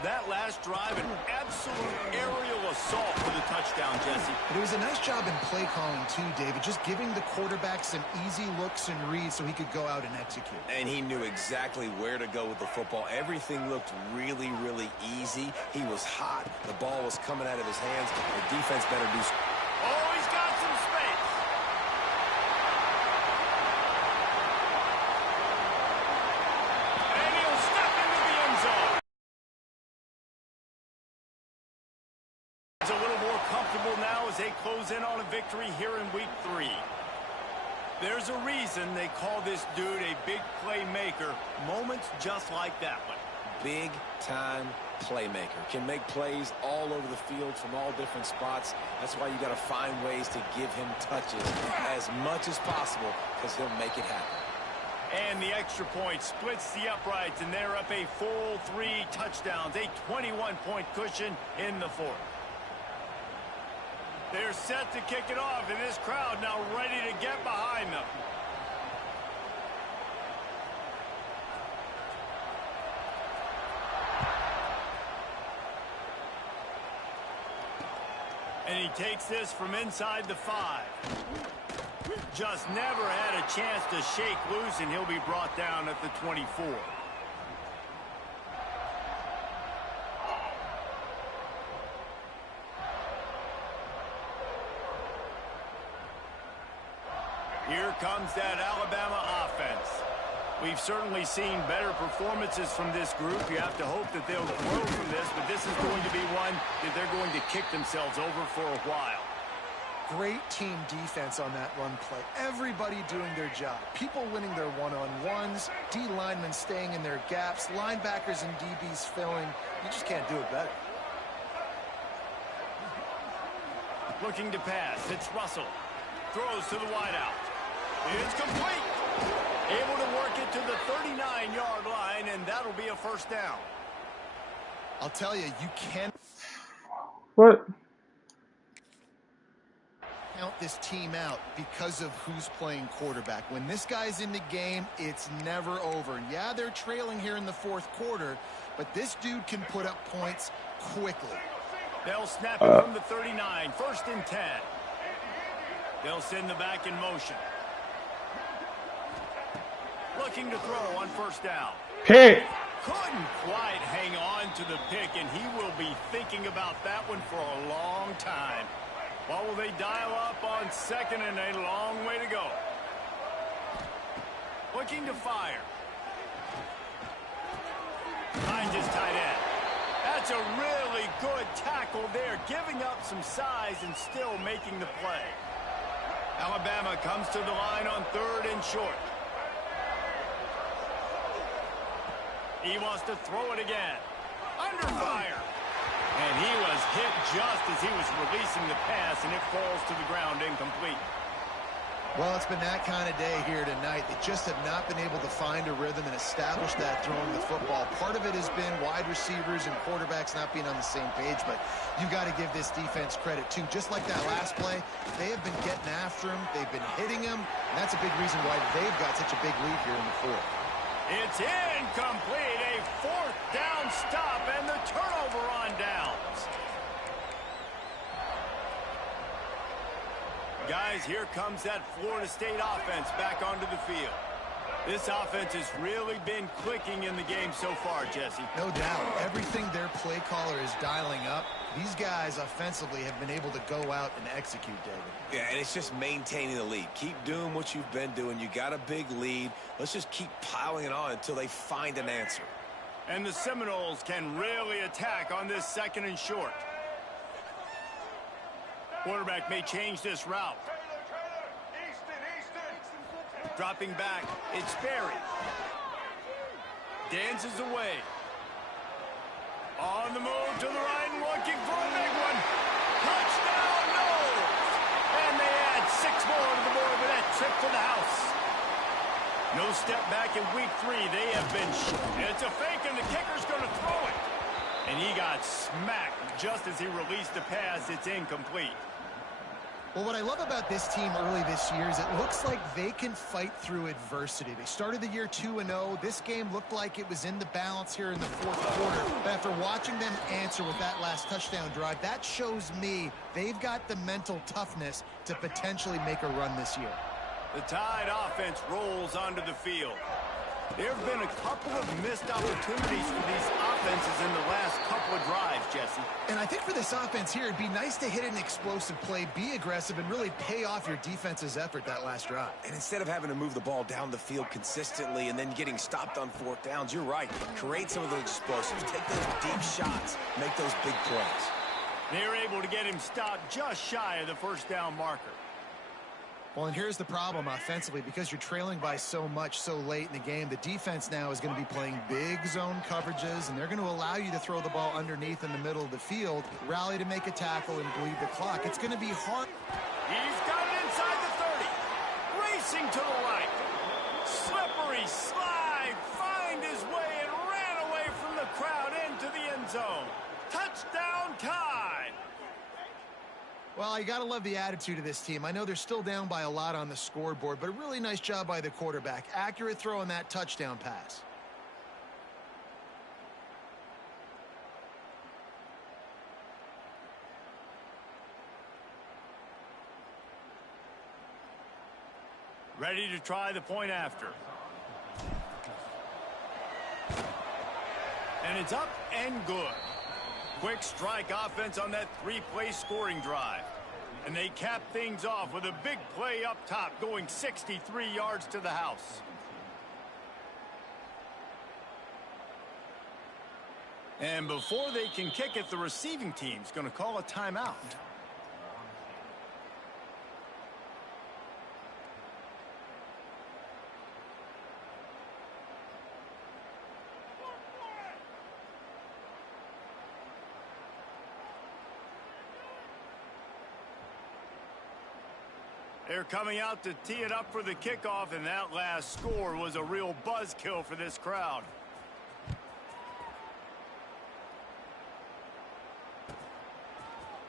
That last drive, an absolute aerial assault for the touchdown, Jesse. But it was a nice job in play calling too, David, just giving the quarterback some easy looks and reads so he could go out and execute. And he knew exactly where to go with the football. Everything looked really, really easy. He was hot. The ball was coming out of his hands. The defense better do. Oh, he's got some space. And he'll step into the end zone. A little more comfortable now as they close in on a victory here in week 3. There's a reason they call this dude a big playmaker. Moments just like that one. Big-time playmaker. Can make plays all over the field from all different spots. That's why you got to find ways to give him touches as much as possible because he'll make it happen. And the extra point splits the uprights, and they're up a full 3 touchdowns, a 21-point cushion in the fourth. They're set to kick it off, and this crowd now ready to get behind them. And he takes this from inside the 5. Just never had a chance to shake loose, and he'll be brought down at the 24. Here comes that Alabama offense. We've certainly seen better performances from this group. You have to hope that they'll grow from this, but this is going to be one that they're going to kick themselves over for a while. Great team defense on that run play. Everybody doing their job. People winning their one-on-ones, D linemen staying in their gaps, linebackers and DBs filling. You just can't do it better. Looking to pass. It's Russell. Throws to the wideout. It's complete. Able to work it to the 39-yard line, and that'll be a first down. I'll tell you, you can't. What? count this team out because of who's playing quarterback. When this guy's in the game, it's never over. And yeah, they're trailing here in the fourth quarter, but this dude can put up points quickly. They'll snap it from the 39, 1st and 10. They'll send the back in motion. Looking to throw on 1st down. Pick. Couldn't quite hang on to the pick, and he will be thinking about that one for a long time. What will they dial up on 2nd and a long way to go? Looking to fire. Finds his tight end. That's a really good tackle there, giving up some size and still making the play. Alabama comes to the line on 3rd and short. He wants to throw it again. Under fire. And he was hit just as he was releasing the pass, and it falls to the ground incomplete. Well, it's been that kind of day here tonight. They just have not been able to find a rhythm and establish that throwing the football. Part of it has been wide receivers and quarterbacks not being on the same page, but you got to give this defense credit, too. Just like that last play, they have been getting after him. They've been hitting him, and that's a big reason why they've got such a big lead here in the fourth. It's incomplete. A 4th down stop and the turnover on downs. Guys, here comes that Florida State offense back onto the field. This offense has really been clicking in the game so far, Jesse. No doubt. Everything their play caller is dialing up, these guys offensively have been able to go out and execute, David. Yeah, and it's just maintaining the lead. Keep doing what you've been doing. You got a big lead. Let's just keep piling it on until they find an answer. And the Seminoles can really attack on this 2nd and short. Quarterback may change this route. Dropping back, it's Berry. Dances away. On the move to the right and looking for a big one. Touchdown, no! And they add 6 more to the board with that trip to the house. No step back in week 3. They have been it's a fake, and the kicker's going to throw it. And he got smacked just as he released the pass. It's incomplete. Well, what I love about this team early this year is it looks like they can fight through adversity. They started the year 2-0. This game looked like it was in the balance here in the fourth quarter. But after watching them answer with that last touchdown drive, that shows me they've got the mental toughness to potentially make a run this year. The Tide offense rolls onto the field. There have been a couple of missed opportunities for these offenses in the last couple of drives, Jesse. And I think for this offense here, it'd be nice to hit an explosive play, be aggressive, and really pay off your defense's effort that last drive. And instead of having to move the ball down the field consistently and then getting stopped on 4th downs, you're right. Create some of those explosives. Take those deep shots. Make those big plays. They're able to get him stopped just shy of the 1st down marker. Well, and here's the problem offensively. Because you're trailing by so much so late in the game, the defense now is going to be playing big zone coverages, and they're going to allow you to throw the ball underneath in the middle of the field, rally to make a tackle, and bleed the clock. It's going to be hard. He's got it inside the 30. Racing to the right. Slippery slide. Find his way and ran away from the crowd into the end zone. Touchdown, Tide. Well, you got to love the attitude of this team. I know they're still down by a lot on the scoreboard, but a really nice job by the quarterback. Accurate throw on that touchdown pass. Ready to try the point after. And it's up and good. Quick strike offense on that 3-play scoring drive. And they cap things off with a big play up top going 63 yards to the house. And before they can kick it, the receiving team's going to call a timeout. They're coming out to tee it up for the kickoff, and that last score was a real buzzkill for this crowd.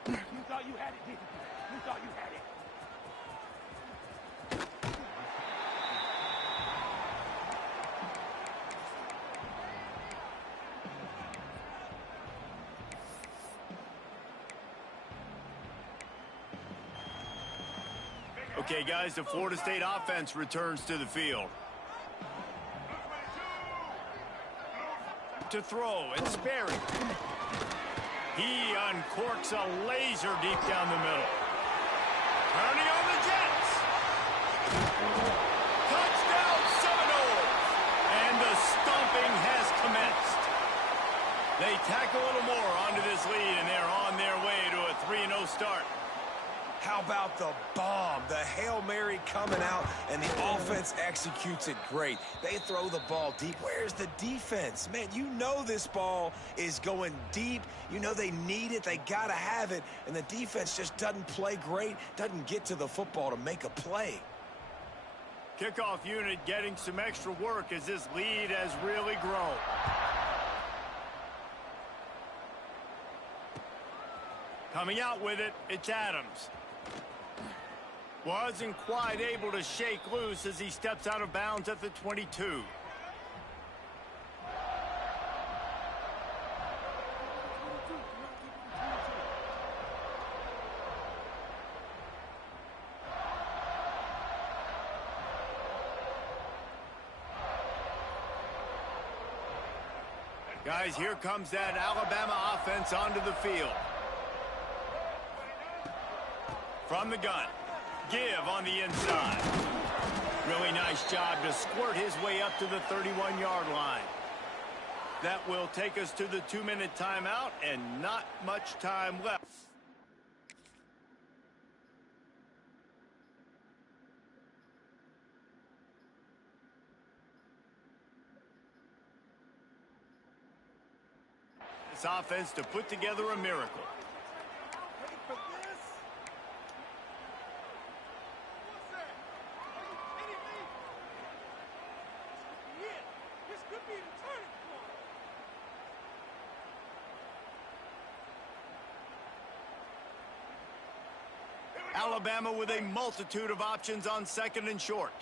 You thought you had it, didn't you? You thought you had it. Okay, guys, the Florida State offense returns to the field. To throw, it's Sperry. He uncorks a laser deep down the middle. Turning on the Jets. Touchdown Seminoles. And the stomping has commenced. They tack a little more onto this lead, and they're on their way to a 3-0 start. How about the bomb? The Hail Mary coming out, and the offense executes it great. They throw the ball deep. Where's the defense? Man, you know this ball is going deep. You know they need it. They got to have it. And the defense just doesn't play great, doesn't get to the football to make a play. Kickoff unit getting some extra work as this lead has really grown. Coming out with it, it's Adams. Wasn't quite able to shake loose as he steps out of bounds at the 22. Guys, here comes that Alabama offense onto the field. From the gun. Give on the inside. Really nice job to squirt his way up to the 31-yard line. That will take us to the 2-minute timeout, and not much time left. This offense to put together a miracle. Alabama with a multitude of options on 2nd and short.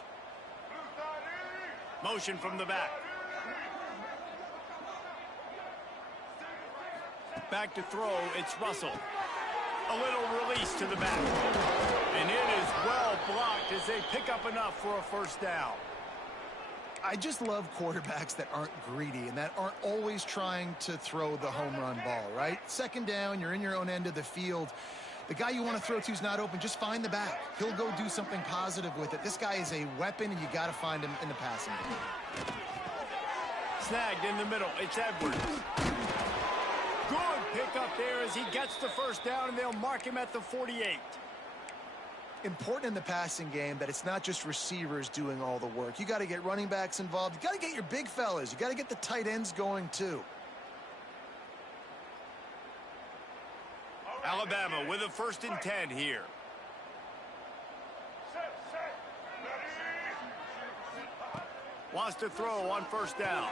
Motion from the back. Back to throw, it's Russell. A little release to the back. And it is well blocked as they pick up enough for a first down. I just love quarterbacks that aren't greedy and that aren't always trying to throw the home run ball, right? 2nd down, you're in your own end of the field. The guy you want to throw to is not open. Just find the back. He'll go do something positive with it. This guy is a weapon, and you got to find him in the passing game. Snagged in the middle. It's Edwards. Good pick up there as he gets the first down, and they'll mark him at the 48. Important in the passing game that it's not just receivers doing all the work. You got to get running backs involved. You got to get your big fellas. You got to get the tight ends going too. Alabama with a 1st and 10 here. Wants to throw on 1st down.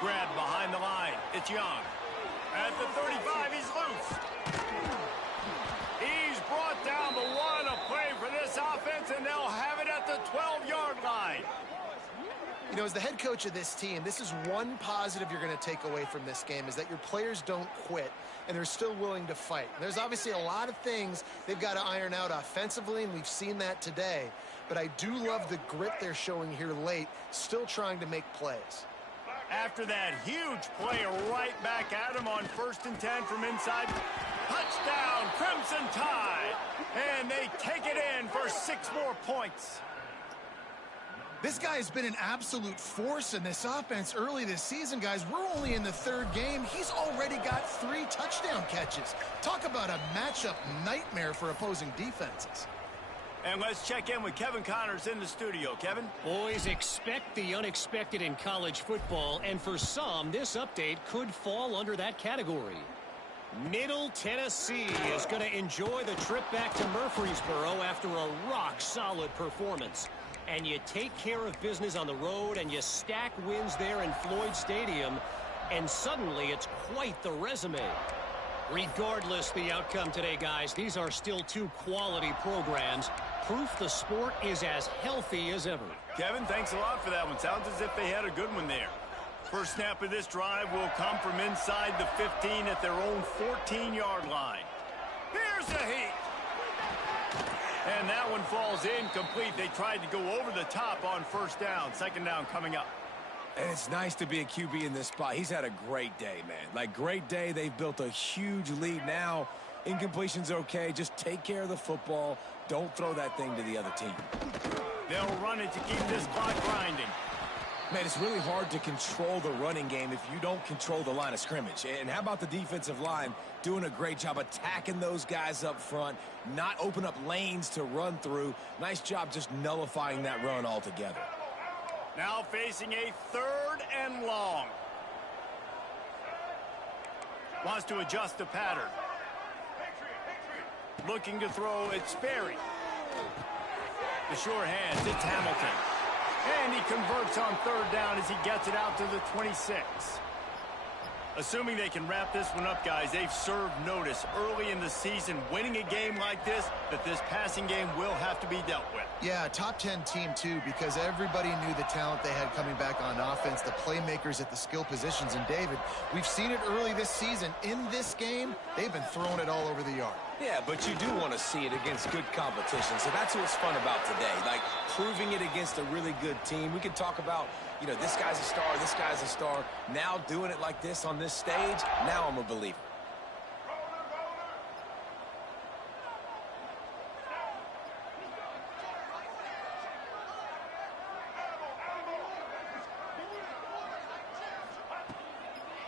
Grab behind the line. It's Young. At the 35, he's loose. He's brought down, but what a play for this offense, and they'll have it at the 12-yard line. You know, as the head coach of this team, this is one positive you're going to take away from this game, is that your players don't quit, and they're still willing to fight. There's obviously a lot of things they've got to iron out offensively, and we've seen that today. But I do love the grit they're showing here late, still trying to make plays. After that huge play, right back at him on 1st and 10 from inside. Touchdown, Crimson Tide. And they take it in for 6 more points. This guy has been an absolute force in this offense early this season, guys. We're only in the 3rd game. He's already got 3 touchdown catches. Talk about a matchup nightmare for opposing defenses. And let's check in with Kevin Connors in the studio. Kevin? Boys, expect the unexpected in college football, and for some, this update could fall under that category. Middle Tennessee is going to enjoy the trip back to Murfreesboro after a rock-solid performance. And you take care of business on the road, and you stack wins there in Floyd Stadium, and suddenly it's quite the resume. Regardless the outcome today, guys, these are still 2 quality programs. Proof the sport is as healthy as ever. Kevin, thanks a lot for that one. Sounds as if they had a good one there. First snap of this drive will come from inside the 15 at their own 14-yard line. Here's the heat. And that one falls incomplete. They tried to go over the top on first down. Second down coming up. And it's nice to be a QB in this spot. He's had a great day, man. Like, great day. They've built a huge lead now. Incompletion's okay. Just take care of the football. Don't throw that thing to the other team. They'll run it to keep this clock grinding. Man, it's really hard to control the running game if you don't control the line of scrimmage. And how about the defensive line doing a great job attacking those guys up front, not open up lanes to run through. Nice job just nullifying that run altogether. Now facing a 3rd and long. Wants to adjust the pattern. Looking to throw, it's Sperry. The sure hands, it's Hamilton. And he converts on 3rd down as he gets it out to the 26. Assuming they can wrap this one up, guys, they've served notice early in the season, winning a game like this, that this passing game will have to be dealt with. Yeah, top 10 team, too, because everybody knew the talent they had coming back on offense, the playmakers at the skill positions. And, David, we've seen it early this season. In this game, they've been throwing it all over the yard. Yeah, but you do want to see it against good competition, so that's what's fun about today, like proving it against a really good team. We can talk about, you know, this guy's a star, this guy's a star. Now doing it like this on this stage, now I'm a believer.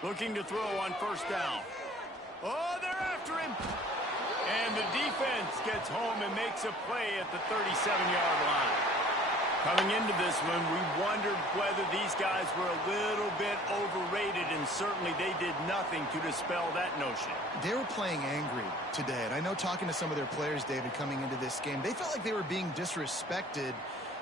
Looking to throw on first down. Oh, they're after him. And the defense gets home and makes a play at the 37-yard line. Coming into this one, we wondered whether these guys were a little bit overrated, and certainly they did nothing to dispel that notion. They were playing angry today, and I know talking to some of their players, David, coming into this game, they felt like they were being disrespected.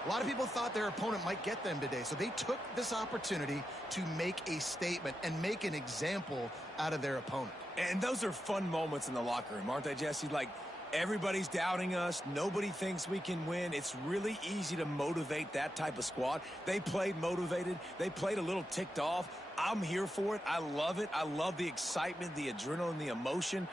A lot of people thought their opponent might get them today, so they took this opportunity to make a statement and make an example out of their opponent. And those are fun moments in the locker room, aren't they, Jesse? Like, everybody's doubting us. Nobody thinks we can win. It's really easy to motivate that type of squad. They played motivated. They played a little ticked off. I'm here for it. I love it. I love the excitement, the adrenaline, the emotion.